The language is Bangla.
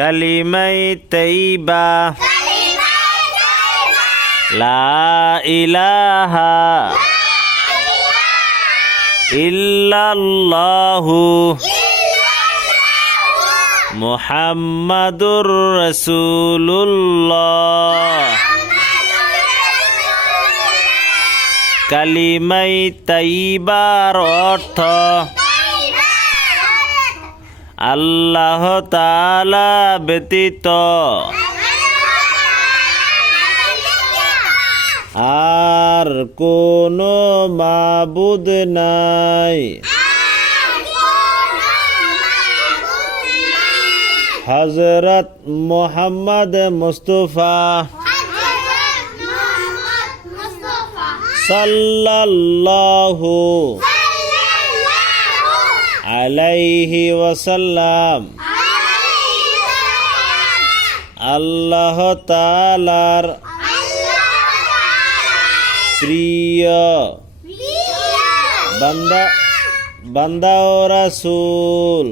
কালিমাই তাইবা লা ইলাহা ইল্লাল্লাহু মুহাম্মাদুর রাসূলুল্লাহ। কালিমাই তাইবার অর্থ আল্লাহ তাআলা ব্যতীত আর কোনো মাবুদ নাই। হযরত মুহাম্মদ মুস্তাফা সাল্লাল্লাহু আলাইহি ওয়াসাল্লাম আল্লাহ তাআলার প্রিয় বান্দা ও রাসূল।